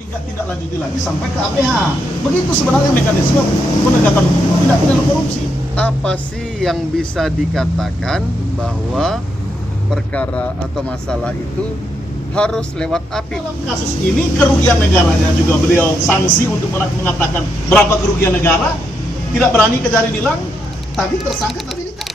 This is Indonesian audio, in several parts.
Tidak lanjuti lagi sampai ke APH. Begitu sebenarnya mekanisme penegakan hukum tidak pidana korupsi. Apa sih yang bisa dikatakan bahwa perkara atau masalah itu harus lewat APIK? Dalam kasus ini kerugian negaranya juga beliau sanksi untuk mengatakan berapa kerugian negara. Tidak berani Kejari bilang, tapi tersangka tapi ditahan.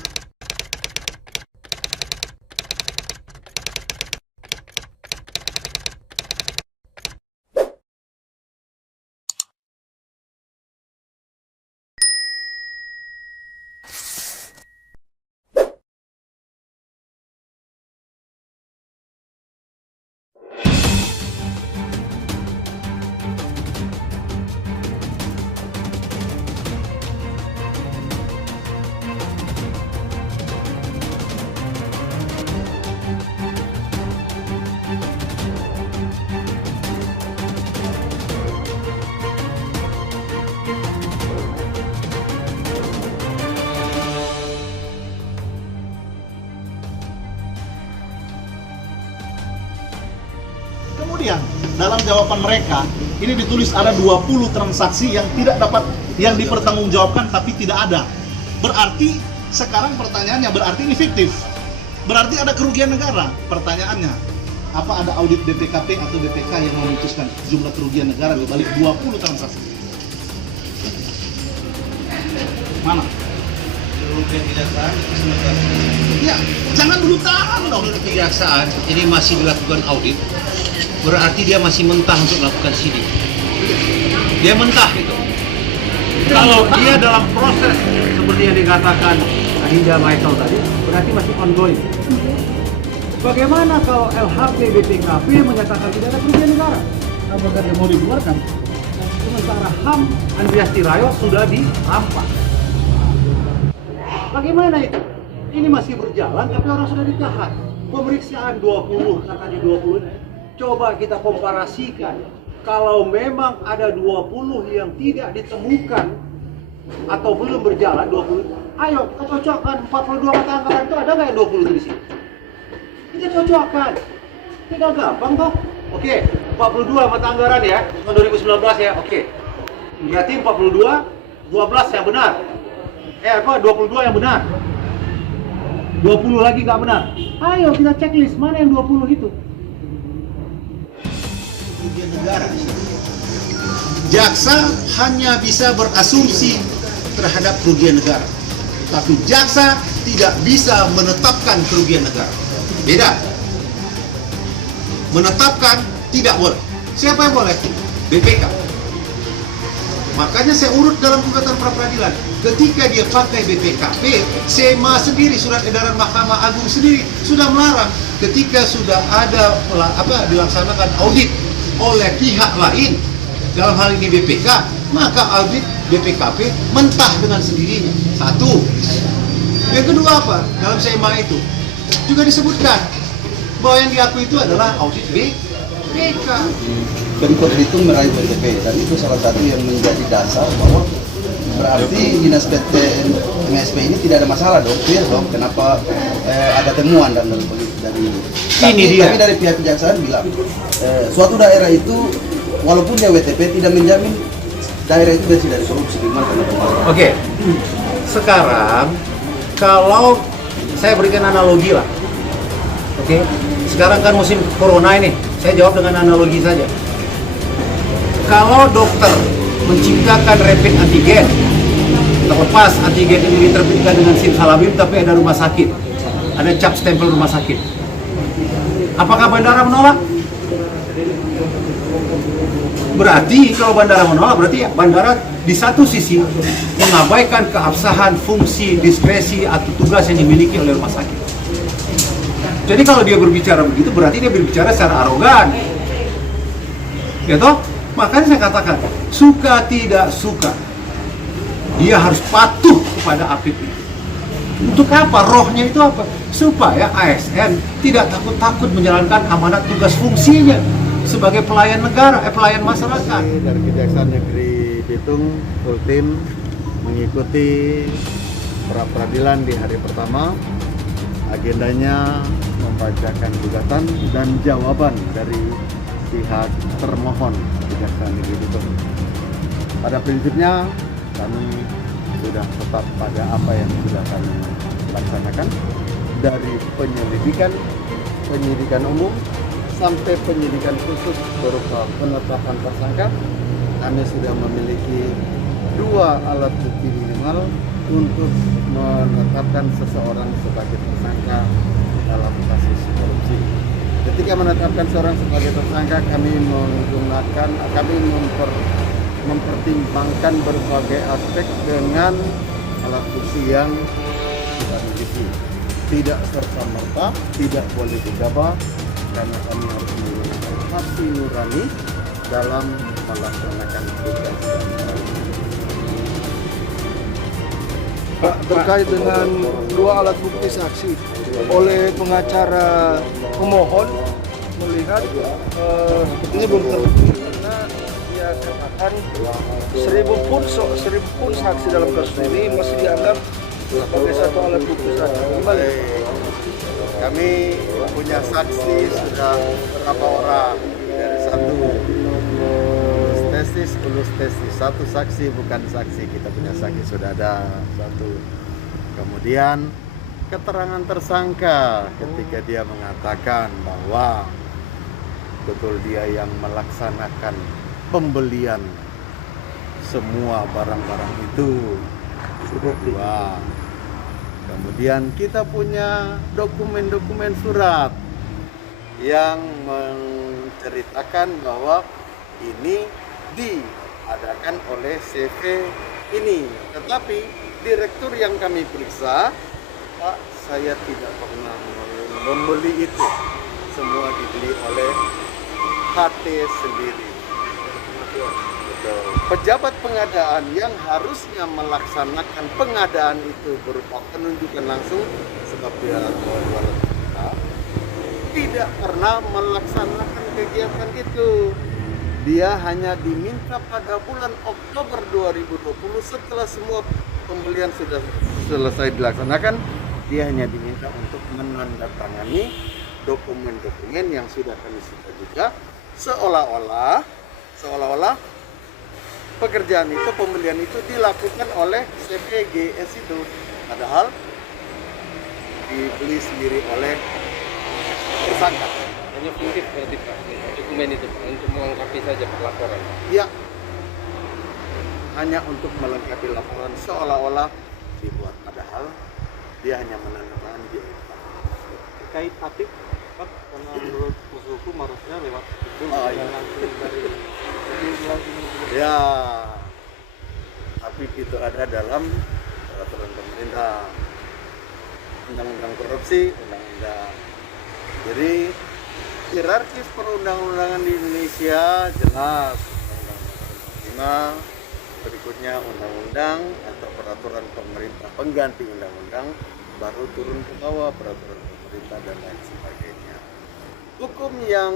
Kemudian dalam jawaban mereka ini ditulis ada 20 transaksi yang tidak dapat yang dipertanggungjawabkan tapi tidak ada. Berarti sekarang pertanyaannya berarti ini fiktif. Berarti ada kerugian negara. Pertanyaannya, apa ada audit BPKP atau BPK yang memutuskan jumlah kerugian negara di balik 20 transaksi? Mana? Kerugian kejaksaan itu sementara. Ya, jangan dulu tahan dong. Menurut kejaksaan ini masih dilakukan audit, berarti dia masih mentah untuk melakukan sidik. Dia mentah itu. Kalau dia dalam proses seperti yang dikatakan Adinda Michael tadi, berarti masih ongoing. Bagaimana kalau LHP BPKP menyatakan tidak ada kerugian negara? Apakah dia mau dikeluarkan? Sementara HAM Andreas Tirayo sudah dirampas. Bagaimana itu? Ini masih berjalan tapi orang sudah ditahan. Pemeriksaan 20, katanya 20. Coba kita komparasikan. Kalau memang ada 20 yang tidak ditemukan atau belum berjalan 20, ayo kita cocokkan 42 mata anggaran itu ada nggak yang 20 itu di sini? Kita cocokkan. Tinggal gampang toh. Oke, 42 mata anggaran ya, tahun 2019 ya. Oke. Berarti 42, 12 yang benar. 22 yang benar. 20 lagi nggak benar. Ayo kita checklist mana yang 20 itu. Kerugian negara. Jaksa hanya bisa berasumsi terhadap kerugian negara, tapi jaksa tidak bisa menetapkan kerugian negara. Beda. Menetapkan tidak boleh. Siapa yang boleh? BPK. Makanya saya urut dalam gugatan pra peradilan. Ketika dia pakai BPKP, SEMA sendiri, surat edaran Mahkamah Agung sendiri sudah melarang. Ketika sudah ada dilaksanakan audit oleh pihak lain, dalam hal ini BPK, maka audit BPKP mentah dengan sendirinya. Satu. Yang kedua apa? Dalam SEMA itu juga disebutkan bahwa yang diakui itu adalah audit BPK. Pemkot itu meraih WTP dan itu salah satu yang menjadi dasar bahwa berarti dinas PT MSP ini tidak ada masalah dong, clear dong. Kenapa ada temuan dan dari tapi dari pihak kejaksaan bilang suatu daerah itu walaupun dia WTP tidak menjamin daerah itu bersih dari korupsi. Gimana? Oke. Sekarang kalau saya berikan analogi lah. Oke. Sekarang kan musim corona ini. Saya jawab dengan analogi saja. Kalau dokter menciptakan rapid antigen, terlepas antigen ini diterbitkan dengan simsalabim tapi ada rumah sakit, ada cap stempel rumah sakit, apakah bandara menolak? Berarti kalau bandara menolak, berarti ya bandara di satu sisi mengabaikan keabsahan fungsi, diskresi atau tugas yang dimiliki oleh rumah sakit. Jadi kalau dia berbicara begitu, berarti dia berbicara secara arogan, ya toh? Makanya saya katakan, suka tidak suka, dia harus patuh kepada APIK. Untuk apa? Rohnya itu apa? Supaya ASN tidak takut-takut menjalankan amanat tugas fungsinya sebagai pelayan negara, pelayan masyarakat. Dari Kejaksaan Negeri Bitung, full tim mengikuti pra peradilan di hari pertama. Agendanya membacakan gugatan dan jawaban dari pihak termohon. Kejaksaan Negeri Bitung. Pada prinsipnya kami sudah tetap pada apa yang sudah kami laksanakan dari penyidikan umum sampai penyidikan khusus berupa penetapan tersangka. Kami sudah memiliki 2 alat bukti minimal untuk menetapkan seseorang sebagai tersangka dalam kasus korupsi. Ketika menetapkan seorang sebagai tersangka, kami mempertimbangkan berbagai aspek dengan alat bukti yang kita miliki. Tidak serta-merta, tidak boleh digabah, karena kami harus menggunakan hati nurani dalam melaksanakan tugas dan Pak, terkait dengan 2 alat bukti saksi oleh pengacara pemohon melihat sepertinya belum terbukti karena dia katakan 1000 pun saksi dalam kasus ini masih dianggap sebagai satu alat bukti saksi. Gimana? Kami punya saksi sudah berapa orang, dari 1 ulus tesis, 1 saksi bukan saksi, kita punya saksi sudah ada 1. Kemudian keterangan tersangka ketika dia mengatakan bahwa betul dia yang melaksanakan pembelian semua barang-barang itu. Sudah 2. Kemudian kita punya dokumen-dokumen surat yang menceritakan bahwa ini diadakan oleh CV ini. Tetapi direktur yang kami periksa, Pak, saya tidak pernah membeli itu. Semua dibeli oleh HT sendiri. Betul. Pejabat pengadaan yang harusnya melaksanakan pengadaan itu berupa penunjukan langsung, sebab dia tidak pernah melaksanakan kegiatan itu. Dia hanya diminta pada bulan Oktober 2020 setelah semua pembelian sudah selesai dilaksanakan, dia hanya diminta untuk menandatangani dokumen-dokumen yang sudah kami sita juga, seolah-olah pekerjaan itu, pembelian itu dilakukan oleh CPGS itu, padahal dibeli sendiri oleh tersangka. Hanya fiktif berarti Pak, dokumen itu untuk melengkapi saja laporan. Ya, hanya untuk melengkapi laporan, seolah-olah dibuat, padahal dia hanya menandatangani dia. Terkait aktif, Pak, karena menurut usul hukum harusnya lewat itu iya. langsung dari Ya, tapi itu ada dalam peraturan pemerintah, undang-undang korupsi, undang-undang. Jadi hierarkis perundang-undangan di Indonesia jelas, undang-undang 5, berikutnya undang-undang atau peraturan pemerintah pengganti undang-undang, baru turun ke bawah peraturan pemerintah dan lain sebagainya. Hukum yang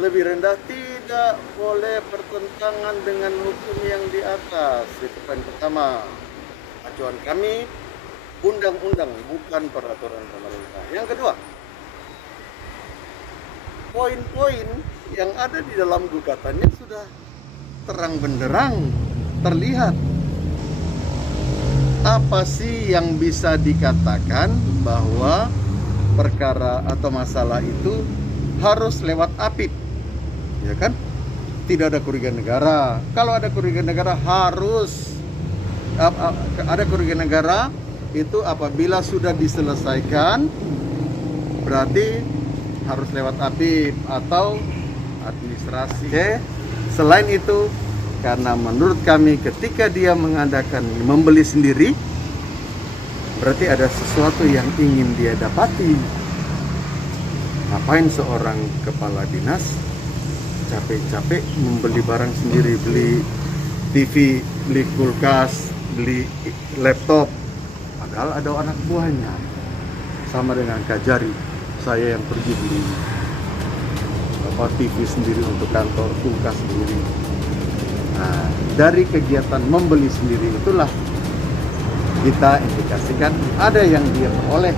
lebih rendah tidak boleh bertentangan dengan hukum yang di atas. Itu poin pertama. Acuan kami undang-undang, bukan peraturan pemerintah. Yang kedua, poin-poin yang ada di dalam gugatannya sudah terang benderang terlihat. Apa sih yang bisa dikatakan bahwa perkara atau masalah itu harus lewat APIP? Ya kan? Tidak ada kerugian negara. Kalau ada kerugian negara harus ada kerugian negara itu apabila sudah diselesaikan, berarti harus lewat APIP atau administrasi. Oke. Selain itu, karena menurut kami ketika dia mengadakan membeli sendiri, berarti ada sesuatu yang ingin dia dapati. Ngapain seorang kepala dinas capek-capek membeli barang sendiri, beli TV, beli kulkas, beli laptop, padahal ada anak buahnya. Sama dengan Kak Jari, saya yang pergi beli TV sendiri untuk kantor, kulkas sendiri. Nah, dari kegiatan membeli sendiri itulah kita indikasikan ada yang dia peroleh